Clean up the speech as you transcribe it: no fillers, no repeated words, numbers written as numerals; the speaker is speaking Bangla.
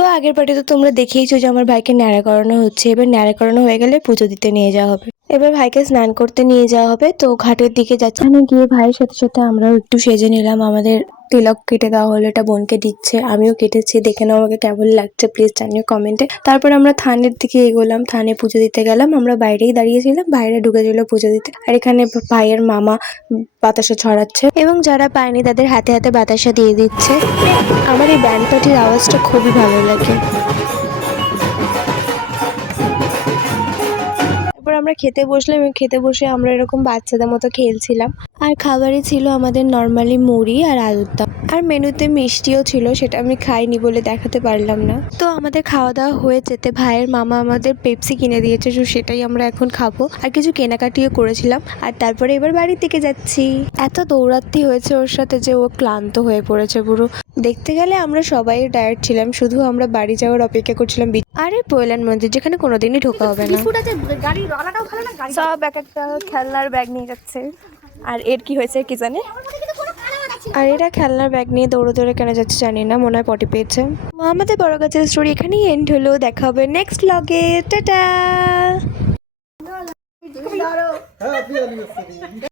তো আগের পার্টি তো তোমরা দেখেইছো যে আমার ভাইকে ন্যাড়া করানো হচ্ছে। এবার ন্যাড়া করানো হয়ে গেলে পুজো দিতে নিয়ে যাওয়া হবে। এবার ভাইকে স্নান করতে নিয়ে যাওয়া হবে। তো ঘাটের দিকে যাচ্ছে, গিয়ে ভাইয়ের সাথে সাথে আমরাও একটু সেজে নিলাম। আমাদের তিলক কেটে দেওয়া হলো, এটা বোনকে দিচ্ছে, আমিও কেটেছি। দেখে নাও আমাকে কেমন লাগছে প্লিজ জানিও কমেন্টে। তারপর আমরা থানের দিকে এগোলাম, থানে পুজো দিতে গেলাম। আমরা বাইরেই দাঁড়িয়েছিলাম, বাইরে ঢুকেছিল পুজো দিতে। আর এখানে ভাইয়ের মামা বাতাসা ছড়াচ্ছে এবং যারা পায়নি তাদের হাতে হাতে বাতাসা দিয়ে দিচ্ছে। আমার এই ব্যান্ড পার্টির আওয়াজটা খুবই ভালো লাগে। তারপর আমরা খেতে বসলাম এবং খেতে বসে আমরা এরকম বাচ্চাদের মতো খেলছিলাম। আর খাবারে ছিল আমাদের নর্মালি মুড়ি আর আলুর দম, আর মেনুতে মিষ্টিও ছিল, সেটা আমি খাইনি বলে দেখাতে পারলাম না। তো আমাদের খাওয়া দাওয়া হয়ে যেতে ভাইয়ের মামা আমাদের পেপসি কিনে দিয়েছে, তো সেটাই আমরা এখন খাবো। আর কিছু কেনাকাটিও করেছিলাম। আর তারপরে এবার বাড়ির দিকে যাচ্ছি। এত দৌড়াত্তি হয়েছে ওর সাথে যে ও ক্লান্ত হয়ে পড়েছে পুরো। দেখতে গেলে আমরা সবাই ডায়েট ছিলাম, শুধু আমরা বাড়ি যাওয়ার অপেক্ষা করছিলাম। আরে পৈলান মন্দির, যেখানে কোনোদিনই ঢোকা হবে না। সব এক একটা খেলনার ব্যাগ নিয়ে যাচ্ছে। আর এর কি হয়েছে কি জানে। আর এরা খেলনার ব্যাগ নিয়ে দৌড়ে দৌড়ে কেন যাচ্ছে জানি না, মনে হয় পটি পেয়েছে। আমাদের বড় গাছের স্টোরি এখানেই এন্ড হলো। দেখা হবে নেক্সট ব্লগে। টাটা।